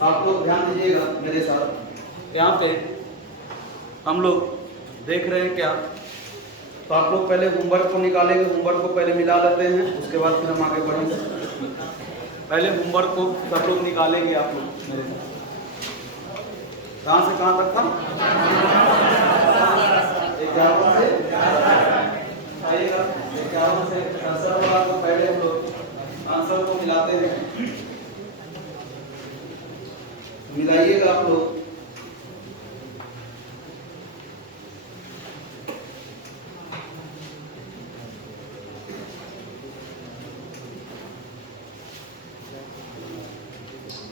आप लोग ध्यान दीजिएगा मेरे साथ। यहाँ पे हम लोग देख रहे हैं क्या, तो आप लोग पहले होमवर्क को निकालेंगे, होमवर्क को पहले मिला लेते हैं, उसके बाद फिर हम आगे बढ़ेंगे। पहले होमवर्क को सब लोग निकालेंगे आप लोग मेरे साथ। कहाँ से कहाँ तक था? 51 से आइएगा, 51 से आंसर वाला को पहले हम लोग आंसर को मिलाते हैं। मिलाइएगा आप लोग।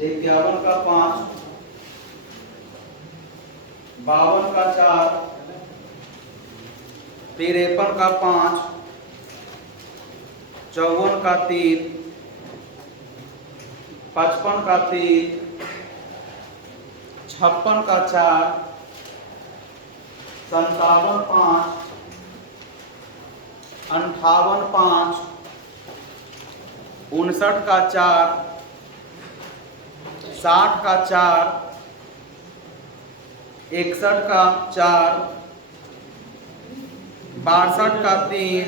इक्यावन का 5, 52 का 4, 53 का 5, 54 का 3, 55 का 3, 56 का 4, 57 5, 58 5, 59 का 4, 60 का 4, 61 का 4, 62 का 3,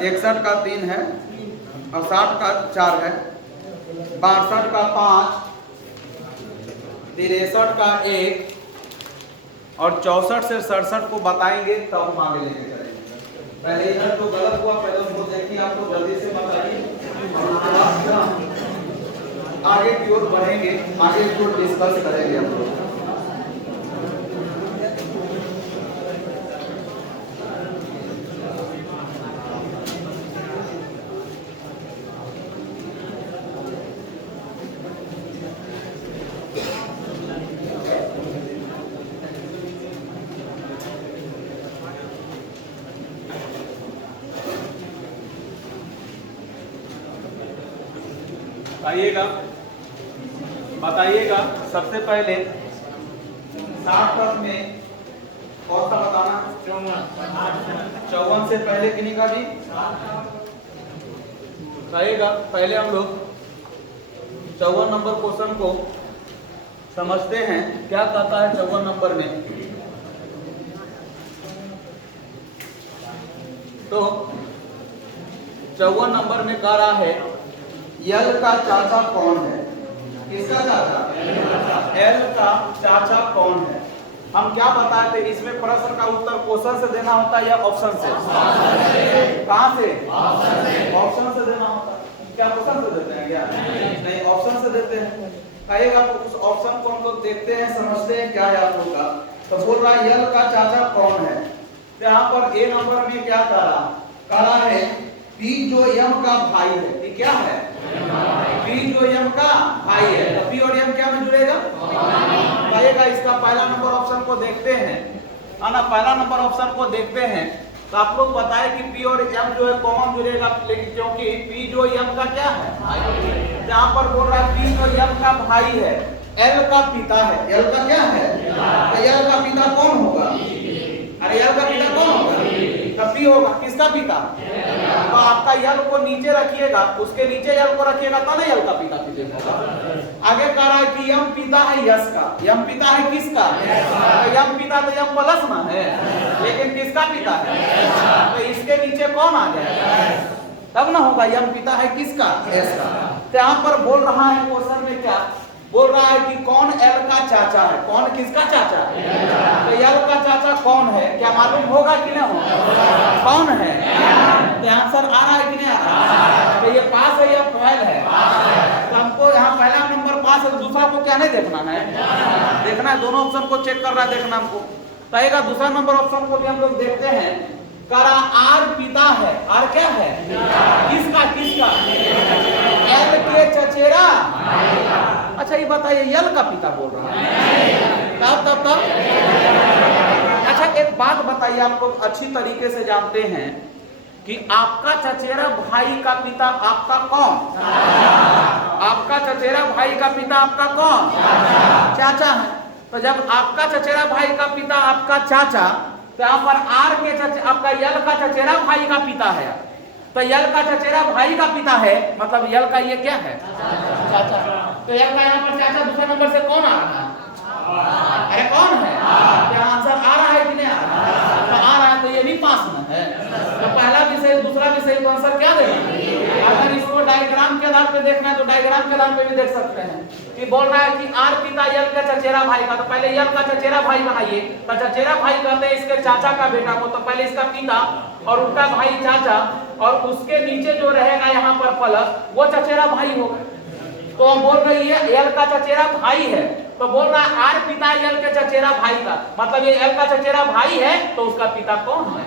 61 का 3 है और 60 का 4 है, 62 का 5, 63 का 1 और 64 से 67 को बताएंगे तब हम आगे लेके चलेंगे। पहले इधर तो गलत हुआ, पहले उसको देखिए, आप लोग जल्दी से बताइए और उसके बाद आगे की ओर बढ़ेंगे, आगे की ओर डिस्कस करेंगे हम लोग। बताइएगा सबसे पहले 60 में कौन सा बताना? 54 से पहले किन्हीं का भी कहेगा। पहले हम लोग 54 नंबर क्वेश्चन को समझते हैं, क्या कहता है 54 नंबर में। तो 54 नंबर में कह रहा है यल का चाचा कौन है? किसका चाचा? एल का चाचा कौन है? हम क्या बताए थे, इसमें प्रश्न का उत्तर क्वेश्चन से देना होता है या ऑप्शन से? कहां से? ऑप्शन से देना होता है। क्या क्वेश्चन से देते हैं क्या? नहीं, ऑप्शन से देते हैं। कहिएगा तो उस ऑप्शन को हम लोग देखते हैं, समझते हैं क्या है आप लोग का। तो बोल रहा है यल का चाचा कौन है। तो यहाँ पर ए नंबर में क्या कह रहा है पी जो यम का भाई है। ये क्या है? पी जो यम का भाई है। तो पी और यम क्या में जुड़ेगा? कहेगा इसका पहला नंबर ऑप्शन को देखते हैं, ना पहला नंबर ऑप्शन को देखते हैं। तो आप लोग बताए कि पी और यम जो है कॉमन जुड़ेगा, लेकिन क्योंकि पी जो यम का क्या है? भाई। जहां पर बोल रहा है पी जो यम का भाई है, एल का पिता है। एल का क्या है? तो एल का पिता कौन होगा? अरे एल का पिता कौन होगा? तो पी होगा। किसका पिता? तो आपका यल को नीचे रखिएगा, उसके नीचे यल को रखिएगा तो ना यल का पिता किसे होगा। आगे कह रहा है कि यम पिता है यश का। यम पिता है किसका? तो यम पिता तो यम प्लस ना है, लेकिन किसका पिता है? तो इसके नीचे कौन आ जाएगा? तब ना होगा यम पिता है किसका? यश का। तो यहाँ पर बोल रहा है क्वेश्चन में क्या बोल रहा है कि कौन एल का चाचा है? कौन किसका चाचा है? तो एल का चाचा कौन है? क्या मालूम होगा कि नहीं होगा? कौन है? तो आंसर आ रहा है कि नहीं आ रहा? तो ये पास है या फेल है? तो हमको यहाँ पहला नंबर पास है, दूसरा को क्या नहीं देखना है? देखना है, दोनों ऑप्शन को चेक कर रहा है, देखना हमको। कहेगा दूसरा नंबर ऑप्शन को भी हम लोग देखते हैं। करा आर पिता है। आर क्या है? किसका? किसका? एल के चचेरा। अच्छा ये बताइए यल का पिता बोल रहा है। तब अच्छा एक बात बताइए, आप लोग अच्छी तरीके से जानते हैं कि आपका चचेरा भाई का पिता आपका कौन? आपका चचेरा भाई का पिता आपका कौन? चाचा है। तो जब आपका चचेरा भाई का पिता आपका चाचा, तो यहाँ पर आर के आपका यल का चचेरा भाई का पिता है। तो यल का चचेरा भाई का पिता है, मतलब यल का ये क्या है? चाचा। तो यल का यहाँ पर चाचा दूसरे नंबर से कौन आ रहा है? अरे कौन है? क्या आंसर आ रहा है कि नहीं आ रहा है? तो आ रहा है, तो ये भी पास में है। तो पहला विषय दूसरा विषय को आंसर क्या देगा? अगर इसको डायग्राम के आधार पे देखना है तो डायग्राम के आधार पे भी देख सकते हैं कि बोल रहा है कि आर पिता यल का चचेरा भाई का, तो पहले यल का चचेरा भाई बनाइए। तो चचेरा भाई कहते हैं इसके चाचा का बेटा को, तो पहले इसका पिता और उसका भाई चाचा, और उसके नीचे जो रहेगा यहाँ पर प्लस, वो चचेरा भाई होगा। तो हम बोल रही है यल का चचेरा भाई है, तो बोल रहा है आर पिता यल के चचेरा भाई का, मतलब ये यल का चचेरा भाई है तो उसका पिता कौन है?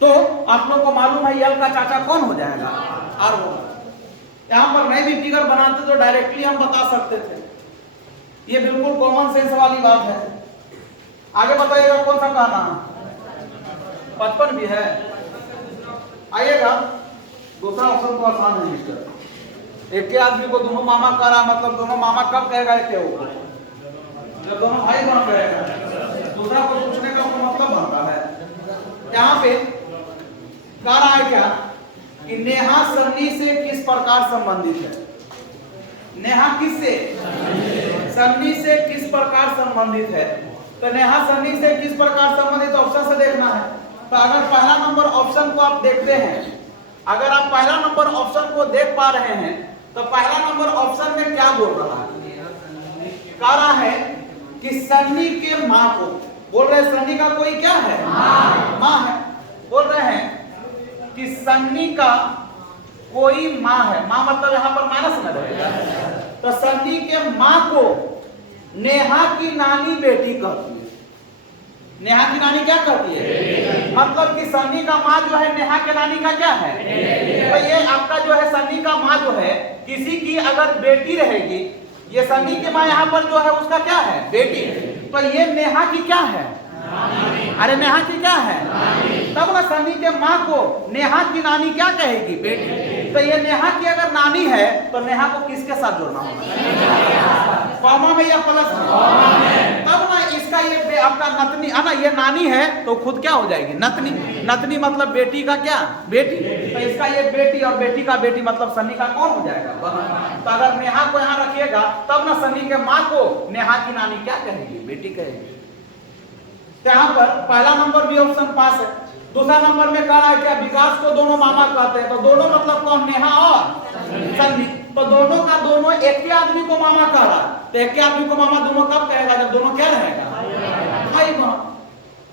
तो आप लोग को मालूम है यल का चाचा कौन हो जाएगा? आर होगा। यहाँ पर नहीं भी फिगर बनाते तो डायरेक्टली हम बता सकते थे, ये बिल्कुल कॉमन सेंस वाली बात है। आगे बताइएगा कौन सा कहना? 55 भी है। आइएगा दूसरा ऑप्शन तो आसान है मिस्टर। एक के आदमी को दोनों मामा कह रहा, मतलब दोनों मामा कब कहेगा? एक को जब दोनों भाई बन गए, दूसरा को पूछने का मतलब बनता है। यहाँ पे कह रहा है क्या कि नेहा सन्नी से किस प्रकार संबंधित है? नेहा किससे? सन्नी से किस प्रकार संबंधित है? तो नेहा सन्नी से किस प्रकार संबंधित ऑप्शन से देखना है। तो अगर पहला नंबर ऑप्शन को आप देखते हैं, अगर आप पहला नंबर ऑप्शन को देख पा रहे हैं, तो पहला नंबर ऑप्शन में क्या बोल रहा है? कह रहा है कि सन्नी के माँ को, बोल रहे हैं सन्नी का कोई क्या है? माँ है। बोल रहे हैं कि सन्नी का कोई माँ है, माँ मतलब यहाँ पर माइनस न रहेगा। तो सन्नी के माँ को नेहा की नानी बेटी कहती है। नेहा की नानी क्या कहती है? मतलब कि सन्नी का माँ जो है नेहा के नानी का क्या है? तो ये आपका जो है सन्नी का माँ जो है, किसी की अगर बेटी रहेगी, ये सन्नी की माँ यहाँ पर जो है उसका क्या है? बेटी। तो ये नेहा की क्या है? अरे नेहा की क्या है? तब ना सन्नी के माँ को नेहा की नानी क्या कहेगी? बेटी। तो ये नेहा की अगर नानी है तो नेहा को किसके साथ जोड़ना होगा? कॉमा में या प्लस में? तब ना इसका ये आपका नतनी है ना, ये नानी है तो खुद क्या हो जाएगी? नतनी। नतनी मतलब बेटी का क्या? बेटी। तो इसका ये बेटी और बेटी का बेटी मतलब सन्नी का कौन हो जाएगा? बहन। तो अगर नेहा को यहाँ रखिएगा तब ना सन्नी के माँ को नेहा की नानी क्या कहेगी? बेटी कहेगी। यहाँ पर पहला नंबर भी ऑप्शन पास है। दूसरा नंबर में कह रहा है क्या? विकास को दोनों मामा कहते हैं, तो दोनों मतलब कौन? नेहा और सन्नी। तो दोनों का दोनों एक के आदमी को मामा कह रहा है, तो एक के आदमी को मामा दोनों कब कहेगा? जब दोनों क्या रहेगा? भाई बहन।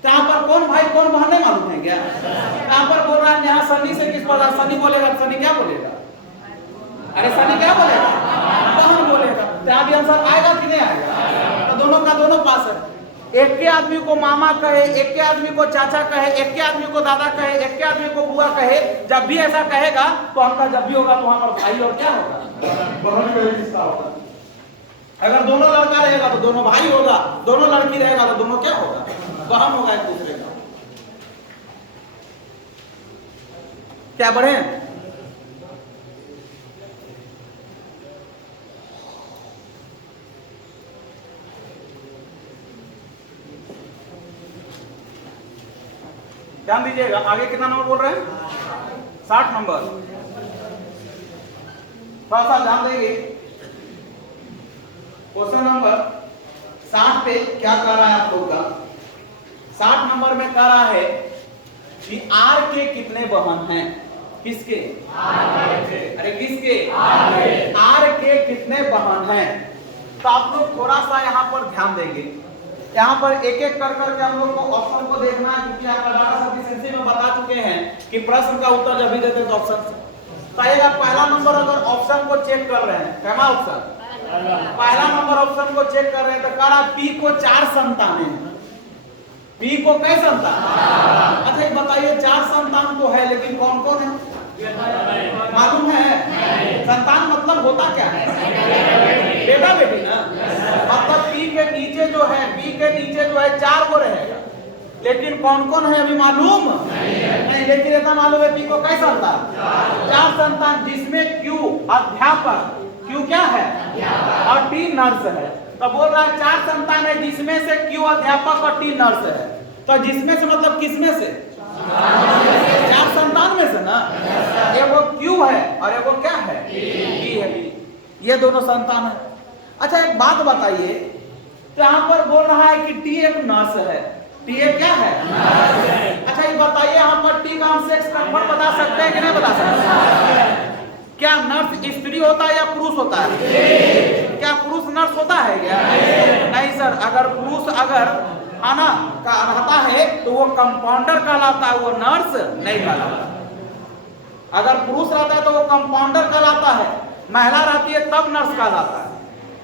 यहाँ पर कौन भाई कौन बहन नहीं मालूम है क्या? यहाँ पर बोल रहा है यहाँ सन्नी से किस पर? सन्नी बोलेगा, सन्नी क्या बोलेगा? अरे सन्नी क्या बोलेगा? बहन बोलेगा। तो यहाँ भी आंसर आएगा कि नहीं आएगा? तो दोनों का दोनों पास है। एक के आदमी को मामा कहे, एक के आदमी को चाचा कहे, एक के आदमी को दादा कहे, एक के आदमी को बुआ कहे, जब भी ऐसा कहेगा तो हमका जब भी होगा तो वहां पर भाई और क्या होगा? बहन का रिश्ता होगा। अगर दोनों लड़का रहेगा तो दोनों भाई होगा, दोनों लड़की रहेगा तो दोनों क्या होगा? बहन होगा एक दूसरे का। क्या बढ़े? ध्यान दीजिएगा। आगे कितना नंबर बोल रहे हैं? 60 नंबर। थोड़ा सा ध्यान देंगे। क्वेश्चन नंबर 60 पे क्या कह रहा है आप लोग का? 60 नंबर में कह रहा है कि आर के कितने बहन हैं? किसके? अरे किसके? आर के कितने बहन हैं? तो आप लोग थोड़ा सा यहाँ पर ध्यान देंगे। यहाँ पर एक एक कर करके हम लोग को ऑप्शन को देखना है, क्योंकि आप डाटा सफिशिएंसी में बता चुके हैं कि प्रश्न का उत्तर जब भी देते हैं तो ऑप्शन से पहला नंबर अगर ऑप्शन को चेक कर रहे हैं, पहला ऑप्शन, पहला नंबर ऑप्शन को चेक कर रहे हैं तो कह रहा पी को 4 संतान है। पी को कई संतान? अच्छा एक बताइए, 4 संतान तो है लेकिन कौन कौन है मालूम है? संतान मतलब होता क्या है? बेटा बेटी ना। मतलब पी के नीचे जो है, पी के नीचे जो है 4 को रहेगा, लेकिन कौन कौन है अभी मालूम नहीं। लेकिन इतना मालूम है पी को कई संतान? 4 संतान, जिसमें क्यू अध्यापक, क्यू क्या है और टी नर्स है। तो बोल रहा है 4 संतान है जिसमें से क्यू अध्यापक और टी नर्स है। तो जिसमें से मतलब किसमें से? चार संतान में से ना, एगो क्यू है और एगो क्या है, पी है। ये दोनों संतान है। अच्छा एक बात बताइए, तो यहाँ पर बोल रहा है कि टी एक नर्स है, टी एक क्या है? अच्छा ये बताइए यहाँ पर टी का हम सेक्स कंफर्म बता सकते हैं कि नहीं बता सकते? क्या नर्स स्त्री होता है या पुरुष होता है? क्या पुरुष नर्स होता है क्या? नहीं सर, अगर पुरुष अगर आना का रहता है तो वो कंपाउंडर कहलाता है, वो नर्स नहीं कहलाता। अगर पुरुष रहता है तो वो कंपाउंडर कहलाता है, महिला रहती है तब नर्स कहलाता है।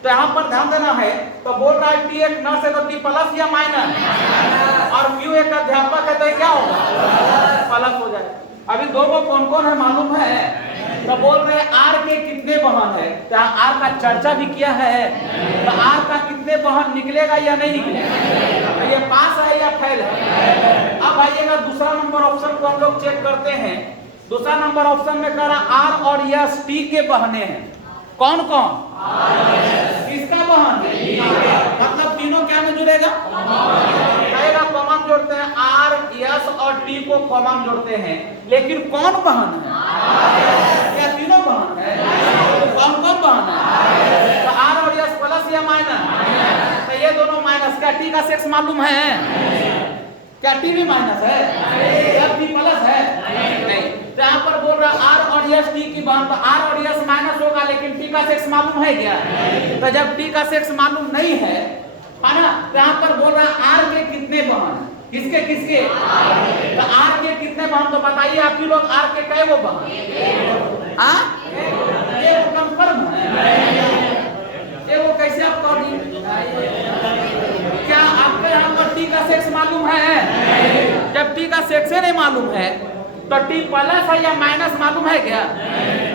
तो यहाँ पर ध्यान देना है। तो बोल रहा है टी एक नर्स है तो टी प्लस या माइनस, और क्यू एक अध्यापक है तो ये क्या होगा, प्लस हो जाए। अभी दो को कौन कौन है मालूम है? तो बोल रहे हैं आर के कितने बहन है, तो आर का चर्चा भी किया है। तो आर का कितने बहन निकलेगा या नहीं निकलेगा, तो ये पास है या फेल है? अब आइएगा दूसरा नंबर ऑप्शन को हम लोग चेक करते हैं। दूसरा नंबर ऑप्शन में कह रहा आर और यस टी के बहने हैं। कौन कौन? किसका बहन है? मतलब तीनों क्या में जुड़ेगा, कहेगा कॉमन जोड़ते हैं, आर यस और टी को कॉमन जोड़ते हैं। लेकिन कौन बहन है? क्या तीनों बहन है? कौन कौन बहन है? तो आर और यस प्लस या माइनस, तो ये दोनों माइनस। क्या टी का सेक्स मालूम है? क्या टी भी माइनस है? क्या टी प्लस है? नहीं। तो यहाँ पर बोल रहा आर और यस टी की बहन, तो आर और यस माइनस होगा, लेकिन टी का सेक्स मालूम है क्या? तो जब टी का सेक्स मालूम नहीं है ना, तो यहाँ पर बोल रहा आर के कितने बहन, किसके किसके? तो आर के कितने बहन, तो बताइए आप ही लोग, आर के कै वो बहन? ये वो कंफर्म है, ये वो कैसे आप कह दी? क्या आपको यहाँ पर टी का सेक्स मालूम है? जब टी का सेक्स नहीं मालूम है तो टी प्लस है या माइनस मालूम है क्या?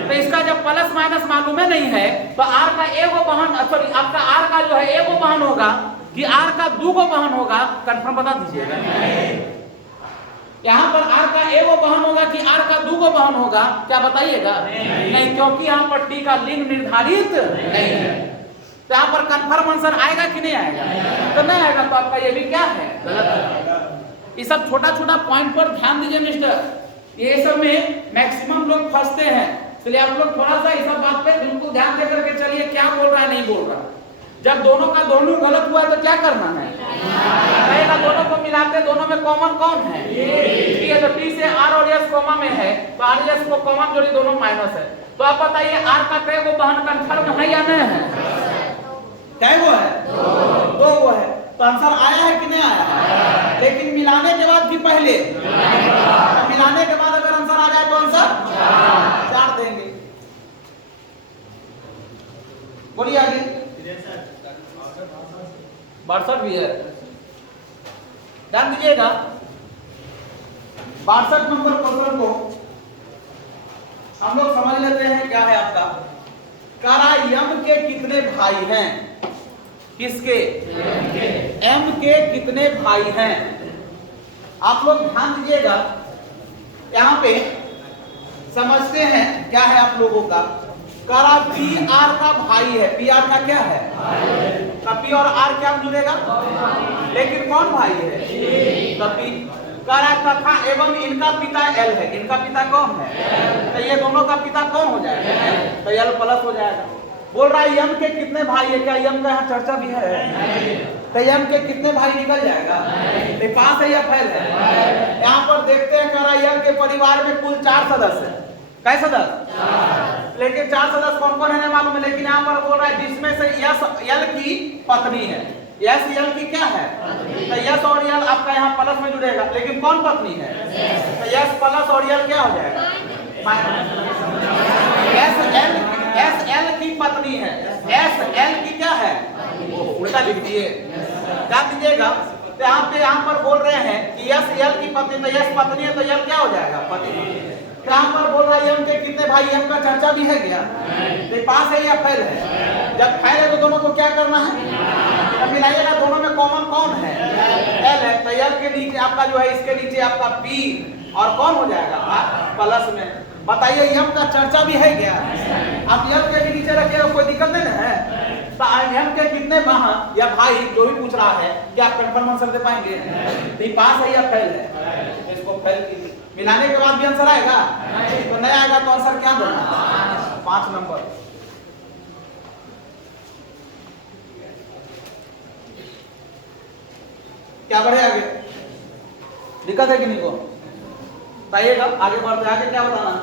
तो इसका जब प्लस माइनस मालूम है नहीं है, तो आर का एगो बहन, सॉरी आपका आर का जो है एगो बहन होगा कि आर का दूगो बहन होगा, कंफर्म बता दीजिएगा। यहाँ पर आर का एगो बहन होगा कि आर का दूगो बहन होगा, क्या बताइएगा? नहीं, क्योंकि यहाँ पर टी का लिंग निर्धारित नहीं है। तो यहाँ पर कंफर्म आंसर आएगा कि नहीं आएगा? तो नहीं आएगा, तो आपका ये भी क्या है, गलत है। ये सब छोटा छोटा पॉइंट पर ध्यान दीजिए मिस्टर, ये सब में मैक्सिमम लोग फंसते हैं, इसलिए आप लोग थोड़ा सा इस सब बात पे बिल्कुल ध्यान दे करके चलिए, क्या बोल रहा है नहीं बोल रहा। जब दोनों का दोनों गलत हुआ तो क्या करना है, पहला दोनों को मिलाते, दोनों में कॉमन कौन है? ठीक है, तो टी से आर और एस कॉमन में है, तो आर एस को कॉमन जोड़ी, दोनों माइनस है। तो आप बताइए आर का कै वो बहन कंफर्म है या नहीं है? कै वो है? दो वो है। तो आंसर आया है कि नहीं आया? लेकिन मिलाने के बाद कि पहले? मिलाने के बाद अगर आंसर आ जाए तो आंसर 4 देंगे। बोलिए आगे। 62 भी है, ध्यान दीजिएगा। 62 नंबर क्वेश्चन को हम लोग समझ लेते हैं क्या है आपका। कारा यम के कितने भाई हैं? किसके? एम के कितने भाई हैं? आप लोग ध्यान दीजिएगा, यहाँ पे समझते हैं क्या है आप लोगों का। कारा पी आर का भाई है, पी आर का क्या है? पी और आर क्या जुड़ेगा, लेकिन कौन भाई है? पी। कारा तथा एवं इनका पिता एल है, इनका पिता कौन है? तो ये दोनों का पिता कौन हो जाएगा? तो एल प्लस हो जाएगा। बोल रहा है यम के कितने भाई है, क्या यम का यहाँ चर्चा भी है? तो यम के कितने भाई निकल जाएगा, तो पास है या फेल है? यहाँ पर देखते हैं कह रहा है यम के परिवार में कुल 4 सदस्य है। कै सदस्य? लेकिन 4 सदस्य कौन कौन है नहीं मालूम है, लेकिन यहाँ पर बोल रहा है जिसमें से यस यल की पत्नी है। यस यल की क्या है? तो यस और यल आपका यहाँ प्लस में जुड़ेगा, लेकिन कौन पत्नी है? तो यस प्लस और यल क्या हो जाएगा? एस एल की पत्नी है, एस एल की क्या है? उल्टा लिख दिए, क्या दीजिएगा। तो यहाँ पर बोल रहे हैं कि यस एल की पत्नी, तो यस पत्नी है तो यल क्या हो जाएगा? पति। यहाँ पर बोल रहा है यम के कितने भाई, यम का चर्चा भी है क्या? तो पास है या फेल है? जब फेल है तो दोनों को क्या करना है, तो मिलाइएगा, दोनों में कॉमन कौन है? एल है, तो एल के नीचे आपका जो है, इसके नीचे आपका पी और कौन हो जाएगा? प्लस में। बताइए यम का चर्चा भी है क्या? आप यम के भी नीचे रखिएगा, कोई दिक्कत नहीं है। तो यम के कितने बहन या भाई जो भी पूछ रहा है, क्या आप कंफर्म आंसर दे पाएंगे? नहीं, पास है या फेल है? इसको फेल की। मिलाने के बाद भी आंसर आएगा नहीं, तो नहीं आएगा तो आंसर क्या देना? 5 नंबर। क्या बढ़े आगे? दिक्कत है कि नहीं को बताइएगा। आगे बढ़ते आगे क्या बताना?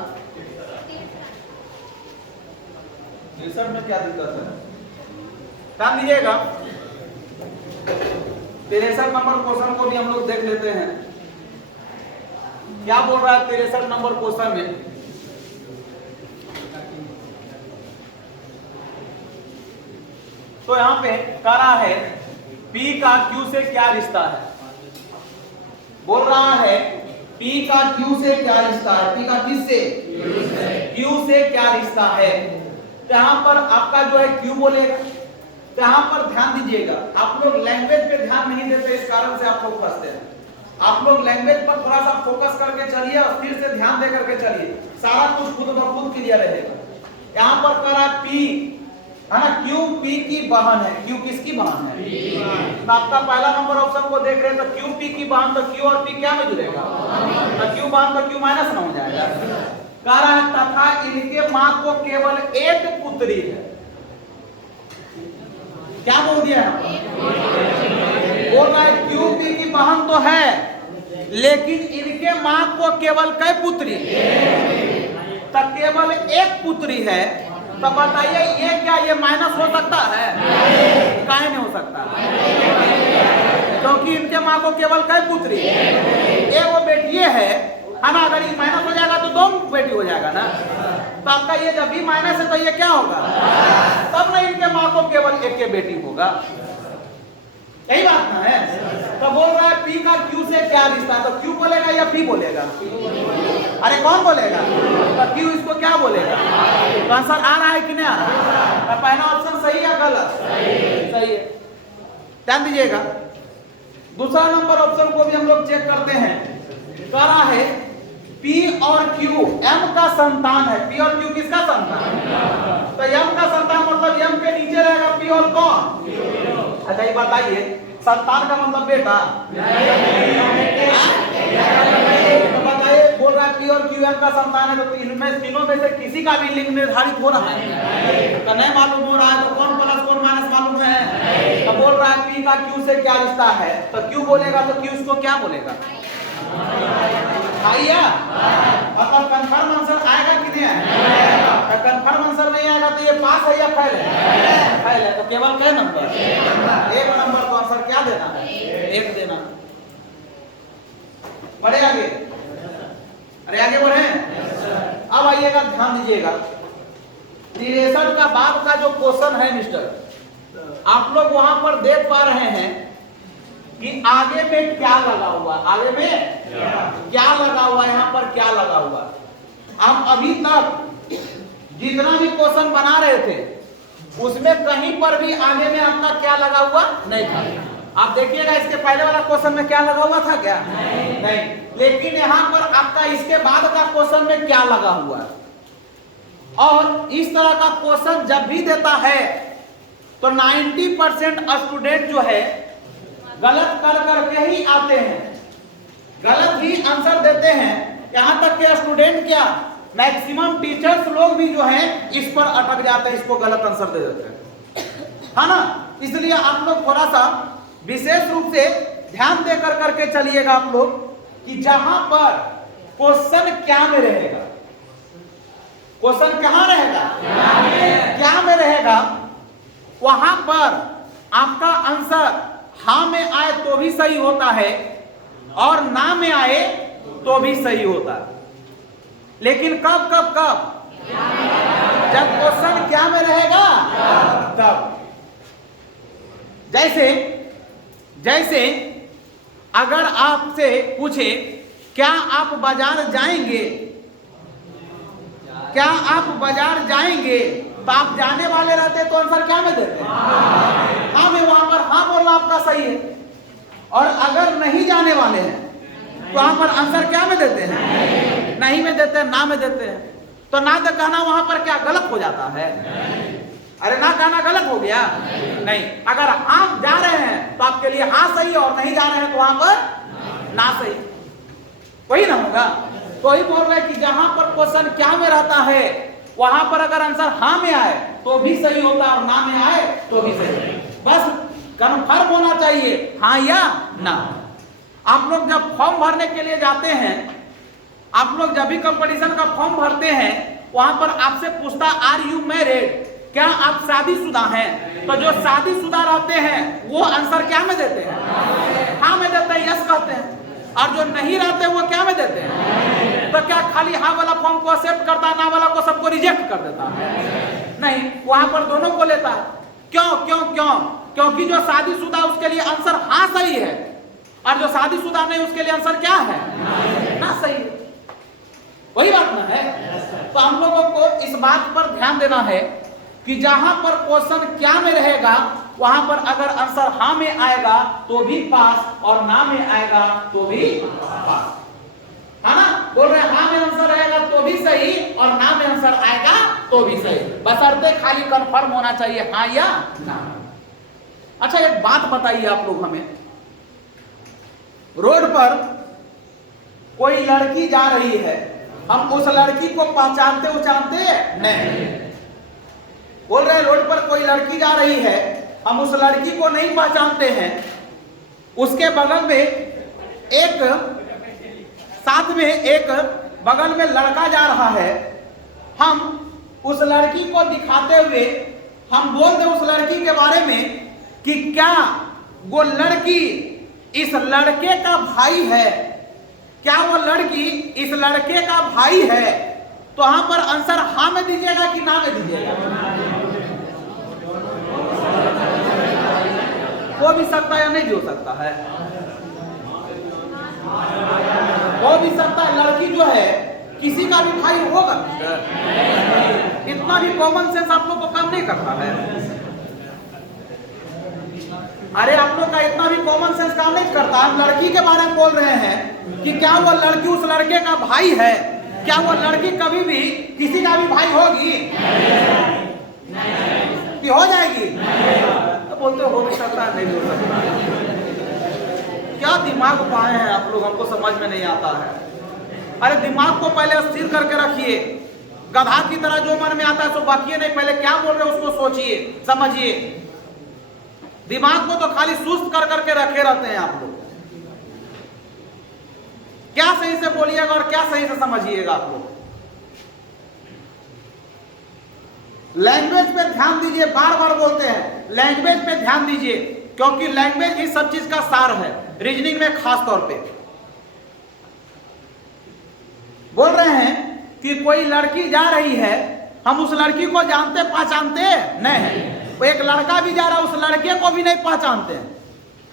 रिसर्च में क्या दिक्कत है ध्यान दीजिएगा। 63 नंबर क्वेश्चन को भी हम लोग देख लेते हैं। क्या बोल रहा है 63 नंबर क्वेश्चन में? तो यहां पे कह रहा है P का Q से क्या रिश्ता है। बोल रहा है P का Q से क्या रिश्ता है? P का किससे? Q से क्या रिश्ता है? यहां पर आपका जो है Q बोलेगा। यहां पर ध्यान दीजिएगा, आप लोग लैंग्वेज पे ध्यान नहीं देते, इस कारण से आप लोग फंसते हैं। आप लोग लैंग्वेज पर थोड़ा सा फोकस करके चलिए और फिर से ध्यान दे करके चलिए, सारा कुछ खुद ब खुद क्लियर रहेगा। यहां पर कह रहा P है ना, Q P की बहन है। Q किसकी बहन है? तो आपका पहला नंबर ऑप्शन को देख रहे हैं तो Q P की बहन, तो Q और P क्या में जुड़ेगा? तो Q बहन तो Q माइनस ना हो जाएगा। कह रहा है तथा इनके मां को केवल एक पुत्री है। क्या बोल दिया है? बोल रहा है Q P की बहन तो है, लेकिन इनके मां को केवल कै पुत्री? तो केवल एक पुत्री है। तो बताइए ये क्या ये माइनस हो सकता है? काहे नहीं हो सकता? क्योंकि इनके मां को केवल कै पुत्री? एक वो बेटी है ना। अगर ये माइनस हो जाएगा तो 2 बेटी हो जाएगा ना। तो आपका ये जब भी माइनस है तो ये क्या होगा? तब ना इनके मां को केवल एक के बेटी होगा। यही बात ना है। तो बोल रहा है P का Q से क्या रिश्ता है? तो Q बोलेगा या P बोलेगा? अरे कौन बोलेगा? तो Q इसको क्या बोलेगा? तो आंसर आ रहा है कि नहीं आ रहा? तो पहला ऑप्शन सही है गलत? सही है। ध्यान दीजिएगा। दूसरा नंबर ऑप्शन को भी हम लोग चेक करते हैं। कह रहा है P और Q M का संतान है। P और Q किसका संतान? तो M का संतान मतलब M के नीचे रहेगा P और कौन? अच्छा ये बताइए संतान का मतलब बेटा? तो बताइए बोल रहा है P और Q M का संतान है, तो इनमें तीनों में से किसी का भी लिंग निर्धारित हो रहा है? तो नहीं मालूम हो रहा है तो कौन प्लस कौन माइनस मालूम है? तो बोल रहा है P का Q से क्या रिश्ता है? तो Q बोलेगा तो Q इसको क्या बोलेगा? आइए मतलब कंफर्म आंसर आएगा कि नहीं आएगा? कंफर्म आंसर नहीं आएगा तो ये पास है या फेल है? फेल है। तो केवल क्या नंबर? 1 नंबर। तो आंसर क्या देना है? 1 देना। बढ़े आगे? अरे आगे बढ़े। अब आइएगा ध्यान दीजिएगा, 63 का बाद का जो क्वेश्चन है मिस्टर, आप लोग वहां पर देख पा रहे हैं कि आगे में क्या लगा हुआ? आगे में क्या लगा हुआ? यहाँ पर क्या लगा हुआ? आप अभी तक जितना भी क्वेश्चन बना रहे थे उसमें कहीं पर भी आगे में आपका क्या लगा हुआ नहीं था। आप देखिएगा इसके पहले वाला क्वेश्चन में क्या लगा हुआ था क्या? नहीं। लेकिन यहाँ पर आपका इसके बाद का क्वेश्चन में क्या लगा हुआ है? और इस तरह का क्वेश्चन जब भी देता है तो 90% स्टूडेंट जो है गलत कर करके ही आते हैं, गलत ही आंसर देते हैं। यहां तक के स्टूडेंट क्या मैक्सिमम टीचर्स लोग भी जो हैं इस पर अटक जाते हैं, इसको गलत आंसर दे देते हैं, है ना। इसलिए आप लोग थोड़ा सा विशेष रूप से ध्यान दे कर करके चलिएगा आप लोग कि जहां पर क्वेश्चन क्या में रहेगा, क्वेश्चन कहां रहेगा? क्या में रहेगा, वहां पर आपका आंसर हाँ में आए तो भी सही होता है और ना में आए तो भी सही होता है। लेकिन कब कब कब? जब क्वेश्चन क्या में रहेगा तब। जैसे जैसे अगर आपसे पूछे क्या आप बाजार जाएंगे, क्या आप बाजार जाएंगे, तो आप जाने वाले रहते तो आंसर क्या में देते हैं? हाँ में। वहां पर हाँ बोलना आपका सही है। और अगर नहीं जाने वाले हैं तो वहां पर आंसर क्या में देते हैं? नहीं में देते हैं, ना में देते हैं। तो ना तो कहना वहां पर क्या गलत हो जाता है? अरे ना कहना गलत हो गया? नहीं। अगर आप जा रहे हैं तो आपके लिए हाँ सही, और नहीं जा रहे हैं तो वहां पर ना सही। वही ना होगा। तो ही बोल रहे हैं कि जहां पर क्वेश्चन क्या में रहता है वहां पर अगर आंसर हाँ में आए तो भी सही होता है और ना में आए तो भी सही। बस कन्फर्म होना चाहिए हाँ या ना। आप लोग जब फॉर्म भरने के लिए जाते हैं, आप लोग जब भी कंपटीशन का फॉर्म भरते हैं वहां पर आपसे पूछता आर यू मैरिड, क्या आप शादीशुदा हैं? तो जो शादीशुदा रहते हैं वो आंसर क्या में देते हैं? हाँ में देते हैं, यस कहते हैं। और जो नहीं रहते वो क्या में देते हैं? तो क्या खाली हाँ वाला फॉर्म को एक्सेप्ट करता है, ना वाला को सबको रिजेक्ट कर देता है? नहीं, वहां पर दोनों को लेता है। क्यों क्यों क्यों? क्योंकि जो शादीशुदा उसके लिए आंसर हाँ सही है और जो शादीशुदा नहीं उसके लिए आंसर क्या है? ना सही है। वही बात ना है। तो हम लोगों को इस बात पर ध्यान देना है कि जहां पर क्वेश्चन क्या में रहेगा वहां पर अगर आंसर हाँ में आएगा तो भी पास और ना में आएगा तो भी पास, है ना? बोल रहे हाँ में आंसर आएगा तो भी सही और ना में आंसर आएगा तो भी सही, बशर्ते खाली कंफर्म होना चाहिए हाँ या ना। अच्छा एक बात बताइए आप लोग हमें, रोड पर कोई लड़की जा रही है, हम उस लड़की को पहचानते नहीं। बोल रहे हैं रोड पर कोई लड़की जा रही है, हम उस लड़की को नहीं पहचानते हैं, उसके बगल में एक साथ में एक बगल में लड़का जा रहा है, हम उस लड़की को दिखाते हुए हम बोल दें उस लड़की के बारे में कि क्या वो लड़की इस लड़के का भाई है, क्या वो लड़की इस लड़के का भाई है, तो यहां पर आंसर हाँ में दीजिएगा कि ना में दीजिएगा? हो भी सकता है या नहीं भी हो सकता है? हो भी सकता है लड़की जो है किसी का भी भाई होगा। इतना भी कॉमन सेंस आप लोग को काम नहीं करता है। अरे आप लोग का इतना भी कॉमन सेंस काम नहीं करता। हम लड़की के बारे में बोल रहे हैं कि क्या वो लड़की उस लड़के का भाई है, क्या वो लड़की कभी भी किसी का भी भाई होगी कि हो जाएगी? तो बोलते हो भी सकता है, नहीं हो सकता। क्या दिमाग पाए हैं आप लोग, हमको समझ में नहीं आता है। अरे दिमाग को पहले स्थिर करके रखिए, गधा की तरह जो मन में आता है सो बाकी नहीं, पहले क्या बोल रहे हो उसको सोचिए समझिए। दिमाग को तो खाली सुस्त कर करके रखे रहते हैं आप लोग। क्या सही से बोलिएगा और क्या सही से समझिएगा आप लोग। लैंग्वेज पे ध्यान दीजिए, बार बार बोलते हैं लैंग्वेज पे ध्यान दीजिए, क्योंकि लैंग्वेज ही सब चीज का सार है, रीजनिंग में खास तौर पे। बोल रहे हैं कि कोई लड़की जा रही है, हम उस लड़की को जानते पहचानते नहीं, एक लड़का भी जा रहा है उस लड़के को भी नहीं पहचानते हैं,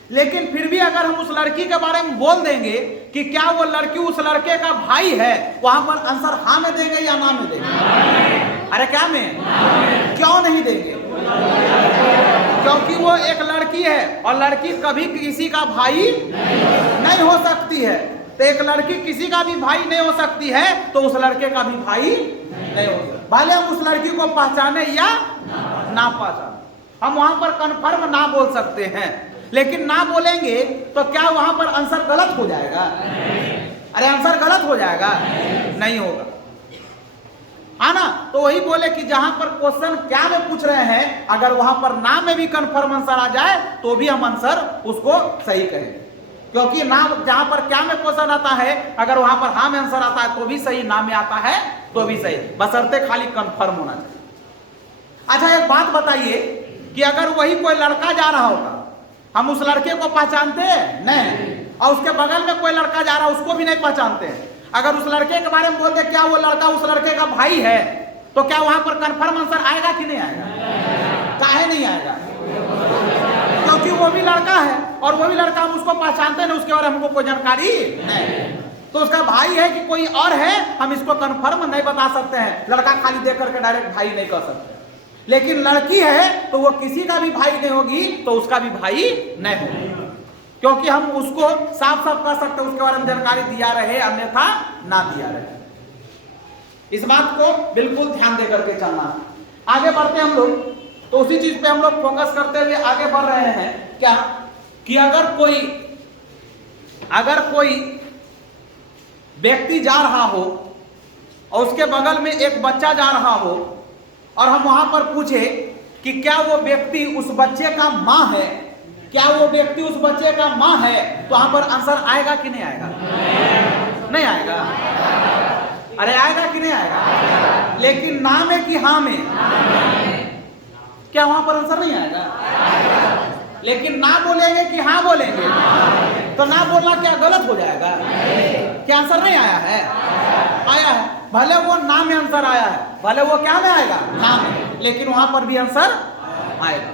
लेकिन फिर भी अगर हम उस लड़की के बारे में बोल देंगे कि क्या वो लड़की उस लड़के का भाई है, वहां पर आंसर हाँ में देंगे या ना में देंगे? अरे क्या में? क्यों नहीं देंगे? क्योंकि वो एक लड़की है और लड़की कभी किसी का भाई नहीं हो सकती है। तो एक लड़की किसी का भी भाई नहीं हो सकती है तो उस लड़के का भी भाई नहीं हो सकता, भले हम उस लड़की को पहचाने या ना पहचाने। हम वहां पर कन्फर्म ना बोल सकते हैं, लेकिन ना बोलेंगे तो क्या वहां पर आंसर गलत हो जाएगा? अरे आंसर गलत हो जाएगा? नहीं होगा, है ना? तो वही बोले कि जहां पर क्वेश्चन क्या में पूछ रहे हैं, अगर वहां पर ना में भी कन्फर्म आंसर आ जाए तो भी हम आंसर उसको सही कहेंगे, क्योंकि ना जहां पर क्या में क्वेश्चन आता है अगर वहां पर हाँ में आंसर आता है तो भी सही, ना में आता है तो भी सही, बशर्ते खाली कन्फर्म होना चाहिए। अच्छा एक बात बताइए कि अगर वही कोई लड़का जा रहा होगा, हम उस लड़के को पहचानते हैं नहीं, और उसके बगल में कोई लड़का जा रहा है उसको भी नहीं पहचानते हैं, अगर उस लड़के के बारे में बोलते क्या वो लड़का उस लड़के का भाई है, तो क्या वहां पर कन्फर्म आंसर आएगा कि नहीं आएगा? काहे नहीं आएगा? क्योंकि वो भी लड़का है और वो भी लड़का, हम उसको पहचानते नहीं, उसके बारे में हमको कोई जानकारी नहीं, तो उसका भाई है कि कोई और है हम इसको कन्फर्म नहीं बता सकते हैं। लड़का खाली देख करके डायरेक्ट भाई नहीं कह सकते, लेकिन लड़की है तो वो किसी का भी भाई नहीं होगी तो उसका भी भाई नहीं होगा, क्योंकि हम उसको साफ साफ कह सकते हैं उसके बारे में जानकारी दिया रहे अन्यथा ना दिया रहे। इस बात को बिल्कुल ध्यान दे करके चलना। आगे बढ़ते हम लोग, तो उसी चीज पे हम लोग फोकस करते हुए आगे बढ़ रहे हैं क्या कि अगर कोई व्यक्ति जा रहा हो और उसके बगल में एक बच्चा जा रहा हो और हम वहां पर पूछे कि क्या वो व्यक्ति उस बच्चे का माँ है, क्या वो व्यक्ति उस बच्चे का माँ है, तो वहां पर आंसर आएगा कि नहीं आएगा? नहीं आएगा। अरे आएगा कि नहीं आएगा? लेकिन ना में कि हाँ में, क्या वहां पर आंसर नहीं आएगा? लेकिन ना बोलेंगे कि हाँ बोलेंगे, तो ना बोलना क्या गलत हो जाएगा? क्या आंसर नहीं आया है? आया है। भले वो ना में आंसर आया है, भले वो क्या में आएगा? ना में, लेकिन वहां पर भी आंसर आएगा।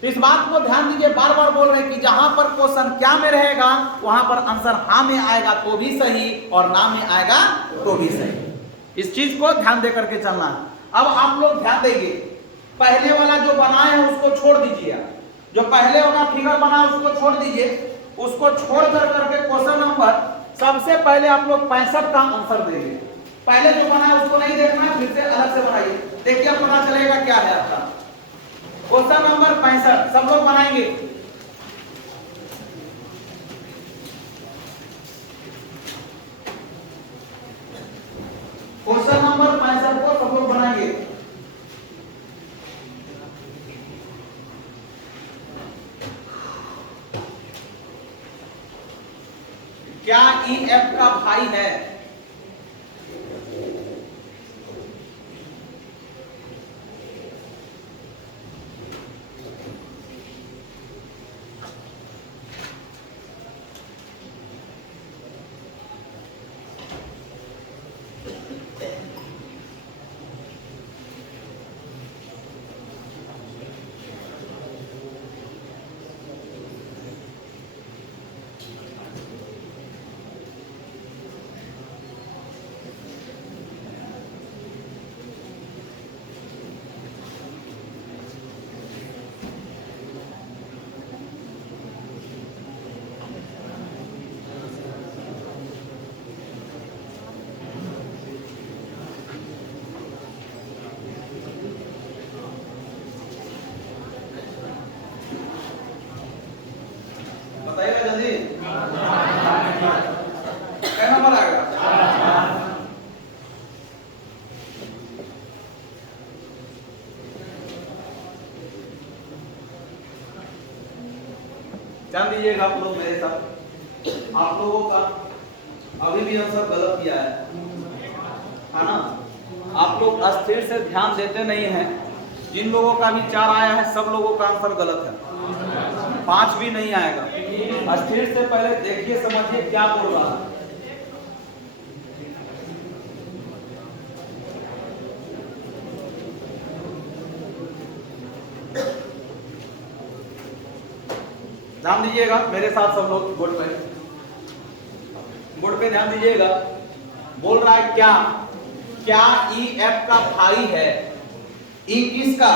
तो इस बात को ध्यान दीजिए, बार बार बोल रहे हैं कि जहां पर क्वेश्चन क्या में रहेगा वहां पर आंसर हाँ में आएगा तो भी सही और ना में आएगा तो भी सही। इस चीज को ध्यान दे करके चलना है। अब आप लोग ध्यान देंगे, पहले वाला जो बनाए हैं उसको छोड़ दीजिए, जो पहले वाला फिगर बना है उसको छोड़ दीजिए, उसको छोड़ कर करके क्वेश्चन नंबर सबसे पहले आप लोग 65 का आंसर देंगे। पहले जो बना है उसको नहीं देखना है, फिर से अलग से बनाइए, देखिए पता चलेगा क्या है आपका। क्वेश्चन नंबर 65 सब लोग बनाएंगे। क्वेश्चन नंबर 65 को सब लोग बनाएंगे। क्या ई एफ का भाई है? बताइएगा जल्दी। क्या नंबर आएगा? ध्यान दीजिएगा आप लोग मेरे साथ, आप लोगों का अभी भी आंसर गलत किया है ना? आप लोग अस्थिर से ध्यान देते नहीं हैं। जिन लोगों का भी 4 आया है सब लोगों का आंसर गलत है, 5 भी नहीं आएगा। अस्थिर से पहले देखिए समझिए क्या बोल रहा है। ध्यान दीजिएगा मेरे साथ सब लोग, बोर्ड पे ध्यान दीजिएगा। बोल रहा है क्या, क्या ई एफ का भाई है? ई किसका?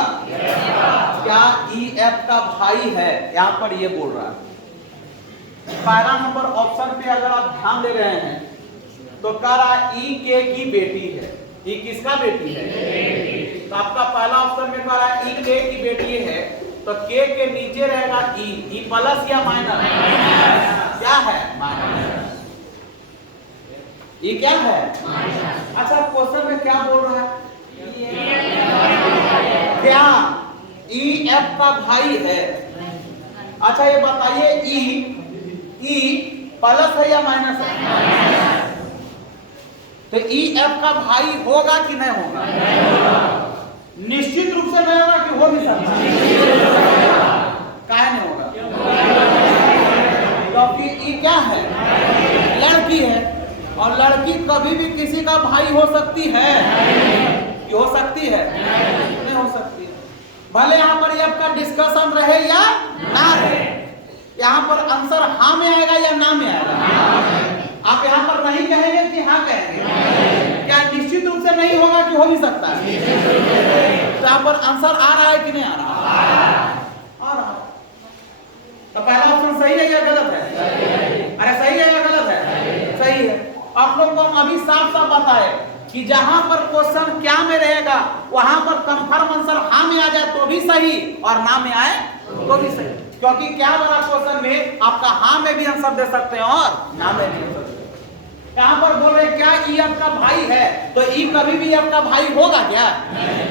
क्या ई एफ का भाई है? यहां पर ये बोल रहा है। पहला नंबर ऑप्शन पे अगर आप ध्यान दे रहे हैं तो कह रहा है ई के की बेटी है। ई किसका बेटी है? तो आपका पहला ऑप्शन में कह रहा है ई के की बेटी है, तो के के नीचे रहेगा ई प्लस या माइनस? क्या है? माइनस। ई क्या है? अच्छा क्वेश्चन में क्या बोल रहा है? क्या ई एफ का भाई है? अच्छा ये बताइए ई प्लस है या माइनस है? तो ई एफ का भाई होगा कि नहीं होगा? निश्चित रूप से नहीं होगा कि हो भी सकता है। काहे नहीं होगा? क्योंकि ई क्या है? लड़की है, और लड़की कभी भी किसी का भाई हो सकती है कि हो सकती है? नहीं हो सकती है। भले यहाँ पर आपका डिस्कशन रहे या ना रहे, यहाँ पर आंसर हाँ में आएगा या ना में आएगा? आप यहाँ पर नहीं कहेंगे कि हाँ कहेंगे? क्या निश्चित रूप से नहीं होगा कि हो भी सकता है? तो यहाँ पर आंसर आ रहा है कि नहीं आ रहा? आ रहा है। तो पहला ऑप्शन सही है या गलत है? अरे सही है या गलत है? सही है। आप लोग को हम अभी साफ साफ बताए कि जहां पर क्वेश्चन क्या में रहेगा वहां पर कंफर्म आंसर हाँ में आ जाए तो भी सही और ना में आए तो भी सही, क्योंकि क्या वाला क्वेश्चन में आपका हाँ में भी आंसर दे सकते हैं और ना में भी आंसर दे सकते हैं। यहाँ पर बोल रहे क्या ई आपका भाई है, तो ई कभी भी आपका भाई होगा क्या?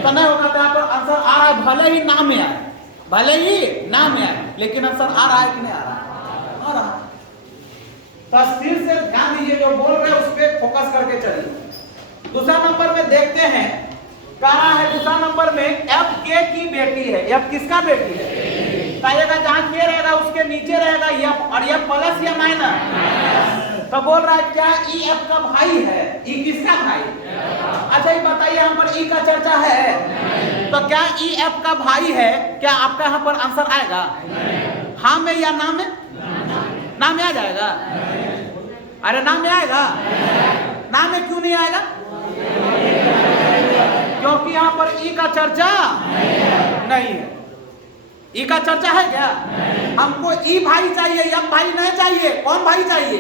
तो नहीं होगा। तो यहाँ पर आंसर आ रहा है, भले ही नाम में आए, भले ही नाम में आए, लेकिन आंसर आ रहा है कि नहीं आ रहा? आ रहा है। तो स्थिर से ध्यान दीजिए, जो बोल रहे हैं उस पर फोकस करके चलिए। दूसरा नंबर में देखते हैं, कह रहा है दूसरा नंबर में एफ के की बेटी है। एफ किसका बेटी है? कहिएगा जहां के रहेगा उसके नीचे रहेगा एफ, और एफ प्लस या माइनस। तो बोल रहा है क्या ई एफ का भाई है? ई किसका भाई? अच्छा ये बताइए, यहाँ पर ई का चर्चा है, तो क्या ई एफ का भाई है? क्या आपका यहाँ पर आंसर आएगा हाँ में या ना में? ना में आ जाएगा। अरे ना में आएगा। ना में क्यों नहीं आएगा? क्योंकि यहाँ पर ई का चर्चा नहीं है। ई का चर्चा है क्या? हमको ई भाई चाहिए, एफ भाई नहीं चाहिए। कौन भाई चाहिए?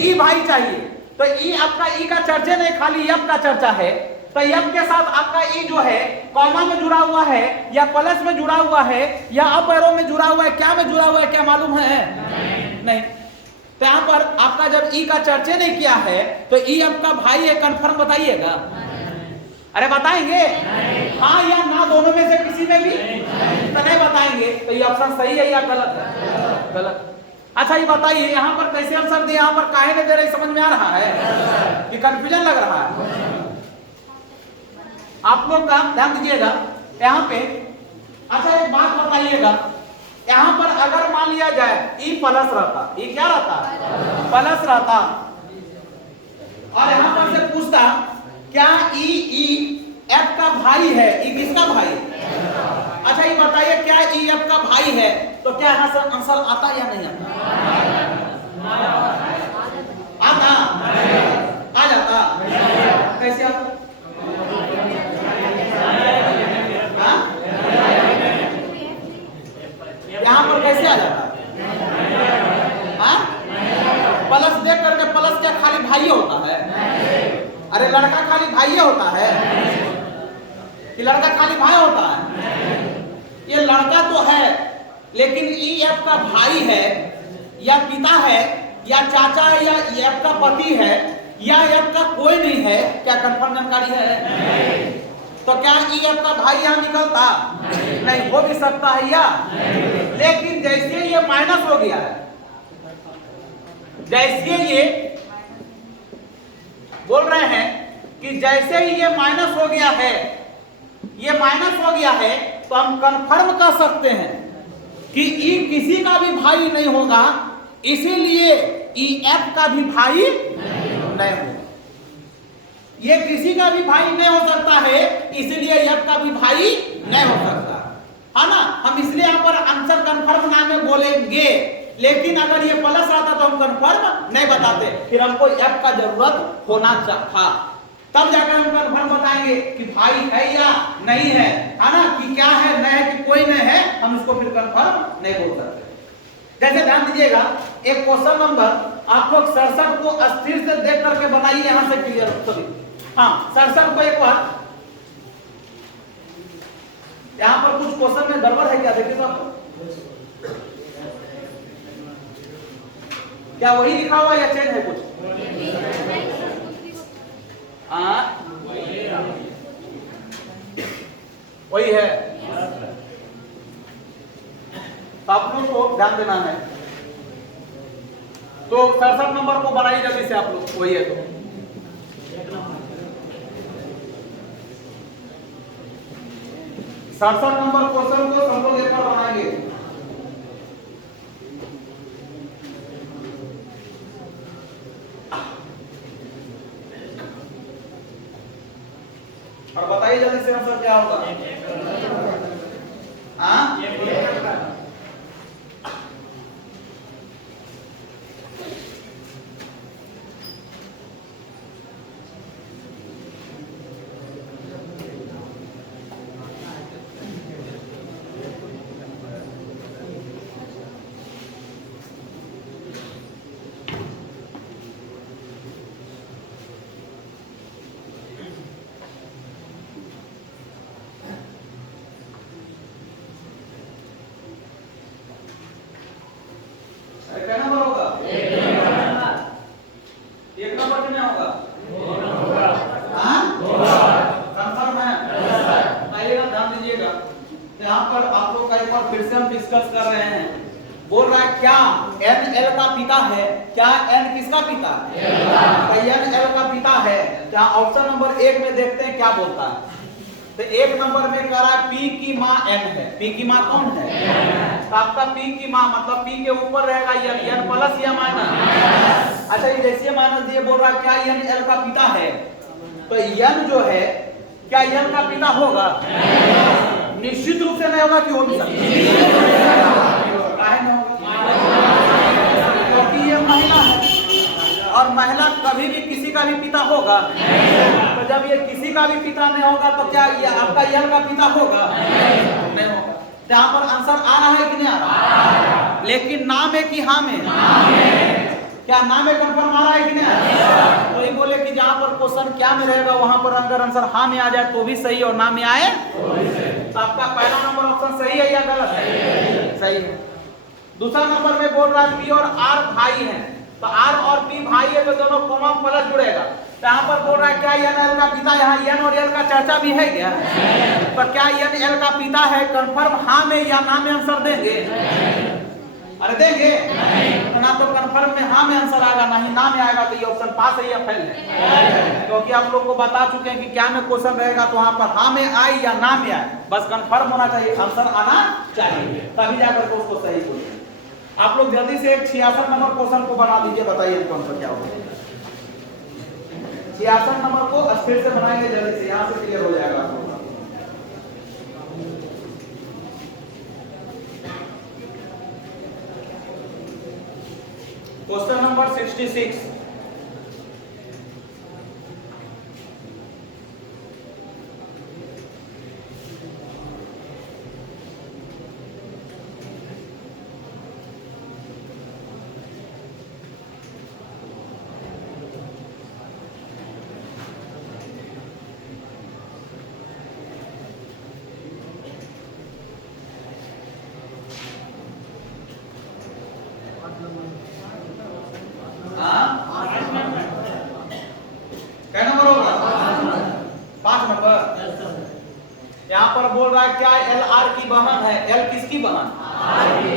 ई भाई चाहिए। तो ई आपका ई का चर्चा नहीं, खाली एफ का चर्चा है। तो एफ के साथ आपका ई जो है कॉमा में जुड़ा हुआ है, या प्लस में जुड़ा हुआ है, या अप एरो में जुड़ा हुआ है, क्या में जुड़ा हुआ है, क्या मालूम है? नहीं। तो यहाँ पर आपका जब ई का चर्चा नहीं किया है, तो ई आपका भाई है, कंफर्म बताइएगा। अरे बताएंगे हाँ या ना, दोनों में से किसी में भी तो नहीं बताएंगे। तो ये ऑप्शन सही है या गलत है? गलत। अच्छा ये बताइए, यहाँ पर कैसे आंसर दिए, यहाँ पर काहे नहीं दे रहे, समझ में आ रहा है कि कंफ्यूजन लग रहा है? आप लोग का ध्यान दीजिएगा यहाँ पे। अच्छा एक बात बताइएगा, यहाँ पर अगर मान लिया जाए ई प्लस रहता, ई क्या रहता? प्लस रहता, और यहाँ पर से पूछता क्या ई एफ का भाई है? ई किसका भाई? अच्छा ये बताइए क्या ई एफ का भाई है, तो क्या यहाँ से आंसर आता या नहीं आता? आ जाता। कैसे आता? यहाँ पर कैसे आ जाता? प्लस देख करके, प्लस क्या खाली भाई होता है? अरे लड़का खाली भाई होता है कि लड़का खाली भाई होता है? ये लड़का तो है, लेकिन ई एफ का भाई है, या पिता है, या चाचा है, या एफ का पति है, या एफ का कोई नहीं है? क्या कंफर्म जानकारी है? तो क्या ई एफ का भाई यहाँ निकलता? नहीं, हो भी सकता है या, लेकिन जैसे ये माइनस हो गया है, जैसे ये बोल रहे हैं कि जैसे ही ये माइनस हो गया है, ये माइनस हो गया है, तो हम कंफर्म कर सकते हैं कि ई किसी का भी भाई नहीं होगा, इसीलिए ई एफ का भी भाई नहीं होगा। ये किसी का भी भाई नहीं हो सकता है, इसलिए एफ का भी भाई नहीं हो सकता है ना। हम इसलिए यहाँ पर आंसर कंफर्म नाम में बोलेंगे, लेकिन अगर ये प्लस आता तो हम कंफर्म नहीं बताते, फिर हमको एफ का जरूरत होना था, तब जाकर हम कंफर्म बताएंगे कि भाई है या नहीं है ना, कि क्या है, नहीं है कि कोई नहीं है, हम उसको फिर कंफर्म नहीं बोल सकते। जैसे ध्यान दीजिएगा, एक क्वेश्चन नंबर आप लोग 67 को अस्थिर से देख करके बनाइए, यहां से क्लियर सभी। हाँ 67 को एक बार, यहां पर कुछ क्वेश्चन में गड़बड़ है क्या, देखिए तो आपको क्या वही लिखा हुआ या चेंज है कुछ? वही है, तो आप लोग को ध्यान देना है। तो 67 नंबर को बनाइए जल्दी से आप लोग, वही है। तो 67 नंबर क्वेश्चन को सब लोग एक बार बनाएंगे। और बताइए जल्दी से आंसर क्या होगा? हाँ तो यहाँ पर आप लोग का एक बार फिर से हम डिस्कस कर रहे हैं। बोल रहा है क्या n l का पिता है? क्या n किसका पिता है? तो n l का पिता है। क्या ऑप्शन नंबर 1 में देखते हैं क्या बोलता है। तो 1 नंबर में कह रहा है p की माँ n है। p की माँ कौन है? तो आपका p की माँ मतलब p के ऊपर रहेगा n प्लस या माइनस। अच्छा ये जैसे माइनस दिए बोल रहा है क्या n l का पिता है? तो n जो है क्या n का पिता होगा? निश्चित रूप से नहीं होगा। क्यों क्योंकि ये महिला है और महिला कभी भी किसी का भी पिता होगा। तो जब ये किसी का भी पिता नहीं होगा तो क्या ये आपका यल का पिता होगा? नहीं होगा। यहाँ पर आंसर आ रहा है कि नहीं आ रहा? लेकिन नाम है कि हाँ में? क्या नाम में कंफर्म आ रहा है कि नहीं? तो ये बोले कि जहाँ पर क्वेश्चन क्या में रहेगा वहां पर अगर आंसर हाँ में आ जाए तो भी सही और ना में आए तो आपका पहला नंबर ऑप्शन सही है या गलत है? सही है। दूसरा नंबर में बोल रहा है पी और आर भाई हैं। तो आर और पी भाई है तो दोनों कॉमा प्लस जुड़ेगा। तो यहाँ पर बोल रहा है क्या एन एल का पिता? यहाँ एन और एल का चर्चा भी है क्या? तो क्या एन एल का पिता है? कंफर्म हाँ में या ना में आंसर देंगे? अरे देंगे तो ना तो कंफर्म में हाँ में आंसर आएगा ना ही ना में आएगा। तो ये ऑप्शन पास है या फेल है? क्योंकि आप लोग को बता चुके हैं कि क्या में क्वेश्चन रहेगा तो वहां पर हाँ में आए या ना में आए, बस कंफर्म होना चाहिए, आंसर आना चाहिए, तभी जाकर के उसको सही बोलिए। आप लोग जल्दी से एक 66 नंबर क्वेश्चन को बना दीजिए। बताइए कौन सा क्या होगा। 66 नंबर को स्पीड से बनाएंगे जल्दी से, यहाँ से क्लियर हो जाएगा आप लोग। Question number 66। क्या नंबर होगा? 5 नंबर। यहाँ पर बोल रहा है क्या एल आर की बहन है? एल किसकी बहन?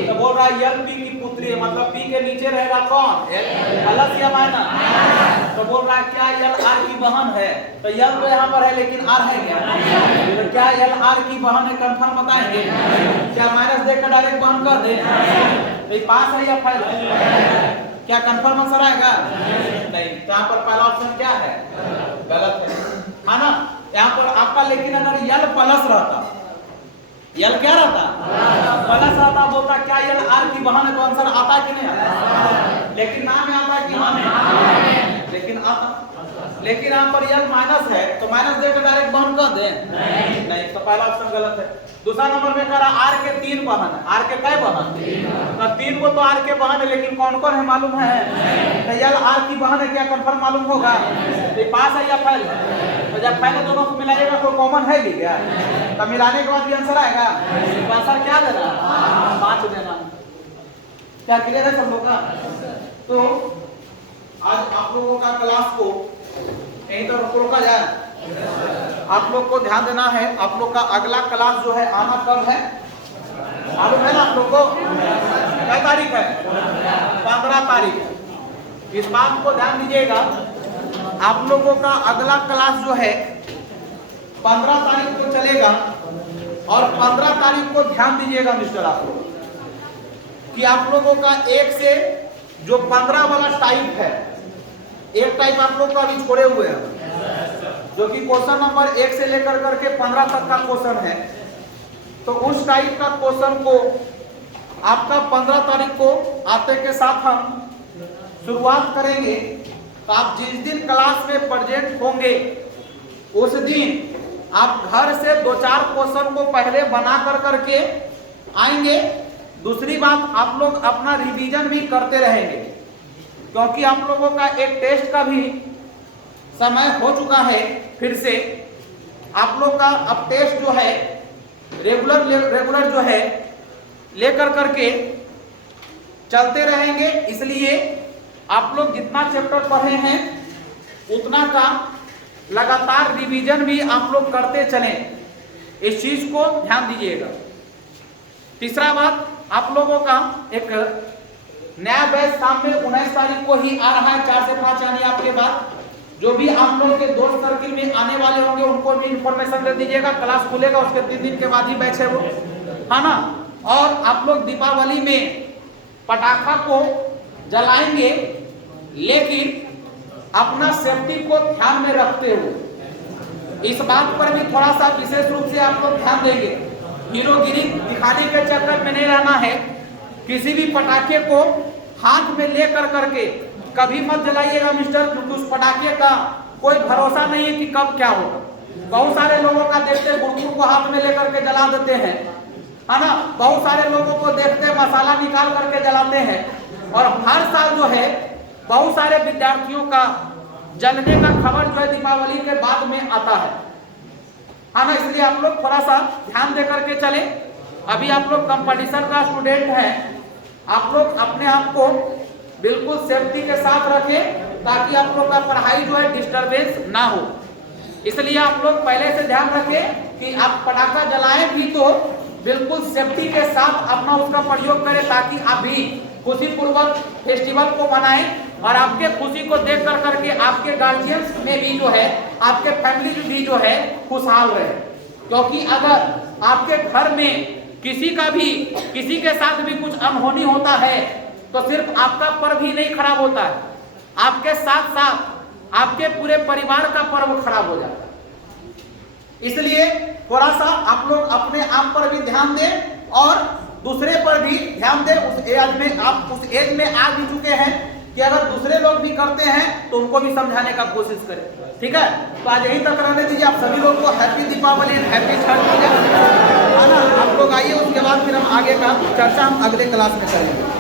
तो बोल रहा है एल पी की पुत्री है, मतलब पी के नीचे रहेगा कौन? एल प्लस या माइनस। तो बोल रहा है क्या एल आर की बहन है? तो एल तो यहाँ पर है लेकिन आर है क्या? तो क्या एल आर की बहन है? कंफर्म बताएंगे? क्या माइनस देकर डायरेक्ट बहन कर दे? तो पास है या फेल है? क्या कंफर्म आंसर आएगा? नहीं। तो यहाँ पर पहला ऑप्शन क्या है? गलत है ना? यहाँ पर आपका लेकिन अगर यल प्लस रहता, यल क्या रहता? प्लस रहता, बोलता क्या यल आर की बहन है तो आंसर आता कि नहीं आता? लेकिन नाम में आता कि नहीं? लेकिन आता। लेकिन यहाँ पर यल माइनस है तो माइनस देकर डायरेक्ट बहन कर दे? नहीं। तो पहला ऑप्शन गलत है। दूसरा नंबर में कह रहा आर के 3 बहन है। आर के कै बहन? तो 3 को तो आर के बहन है लेकिन कौन कौन है मालूम है? तो यल आर की बहन है, क्या कंफर्म मालूम होगा? तो पास है या फेल है? तो जब पहले दोनों को मिलाइएगा तो कॉमन है भी क्या? तो मिलाने के बाद भी आंसर आएगा। तो आंसर क्या देना? 5 देना। क्या क्लियर है सब लोग का? तो आज आप लोगों का क्लास को यहीं तक रोका जाए। आप लोग को ध्यान देना है, आप लोग का अगला क्लास जो है आना कब है मालूम है ना आप लोग को? क्या तारीख है? 15 तारीख। इस बात को ध्यान दीजिएगा, आप लोगों का अगला क्लास जो है 15 तारीख को चलेगा। और 15 तारीख को ध्यान दीजिएगा मिस्टर आप लोग कि आप लोगों का 1 से जो 15 वाला टाइप है, एक टाइप आप लोग का अभी छोड़े हुए हैं जो कि क्वेश्चन नंबर 1 से लेकर करके 15 तक का क्वेश्चन है। तो उस टाइप का क्वेश्चन को आपका 15 तारीख को आते के साथ हम शुरुआत करेंगे। तो आप जिस दिन क्लास में प्रेजेंट होंगे उस दिन आप घर से 2-4 क्वेश्चन को पहले बना कर करके आएंगे। दूसरी बात, आप लोग अपना रिवीजन भी करते रहेंगे क्योंकि आप लोगों का एक टेस्ट का भी समय हो चुका है। फिर से आप लोग का अब टेस्ट जो है रेगुलर जो है लेकर करके चलते रहेंगे। इसलिए आप लोग जितना चैप्टर पढ़े हैं उतना का लगातार रिवीजन भी आप लोग करते चलें। इस चीज को ध्यान दीजिएगा। तीसरा बात, आप लोगों का एक नया बैच सामने 19 तारीख को ही आ रहा है, 4 से 5 यानी आपके बाद। जो भी आप लोग के दोस्त सर्किल में आने वाले होंगे उनको भी इंफॉर्मेशन दे दीजिएगा। क्लास खुलेगा उसके 3 दिन के बाद ही बैच है वो, है ना। और आप लोग दीपावली में पटाखा को जलाएंगे, लेकिन अपना सेफ्टी को ध्यान में रखते हुए इस बात पर भी थोड़ा सा विशेष रूप से आप लोग ध्यान देंगे। हीरोगिरी दिखाने के चक्कर में नहीं रहना है। किसी भी पटाखे को हाथ में लेकर करके कभी मत जलाइएगा मिस्टर, क्योंकि उस पटाखे का कोई भरोसा नहीं है कि कब क्या होगा। बहुत सारे लोगों का देखते हैं गुड़गुड़ को हाथ में लेकर के जला देते हैं, है ना। बहुत सारे लोगों को देखते हैं मसाला निकाल करके जलाते हैं। और हर साल जो है बहुत सारे विद्यार्थियों का जलने का खबर जो है दीपावली के बाद में आता है ना। इसलिए आप लोग थोड़ा सा ध्यान दे करके चले। अभी आप लोग कंपटीशन का स्टूडेंट हैं, आप लोग अपने आप को बिल्कुल सेफ्टी के साथ रखें ताकि आप लोग का पढ़ाई जो है डिस्टरबेंस ना हो। इसलिए आप लोग पहले से ध्यान रखें कि आप पटाखा जलाएं भी तो बिल्कुल सेफ्टी के साथ अपना उसका प्रयोग करें, ताकि आप भी खुशी पूर्वक फेस्टिवल को मनाएं और आपके खुशी को देख कर करके आपके गार्जियंस में भी जो है, आपके फैमिली भी जो है खुशहाल रहे। क्योंकि अगर आपके घर में किसी के साथ भी कुछ अनहोनी होता है तो सिर्फ आपका पर्व ही नहीं खराब होता है, आपके साथ साथ आपके पूरे परिवार का पर्व खराब हो जाता है। इसलिए थोड़ा सा आप लोग अपने आप पर भी ध्यान दें और दूसरे पर भी ध्यान दें। उस एज में आ भी चुके हैं कि अगर दूसरे लोग भी करते हैं तो उनको भी समझाने का कोशिश करें, ठीक है। तो आज यहीं तक रहने दीजिए। आप सभी लोग को happy Deepawali and happy Chhath Puja, है ना। आप लोग आइए, उसके बाद फिर हम आगे का चर्चा हम अगले क्लास में करेंगे।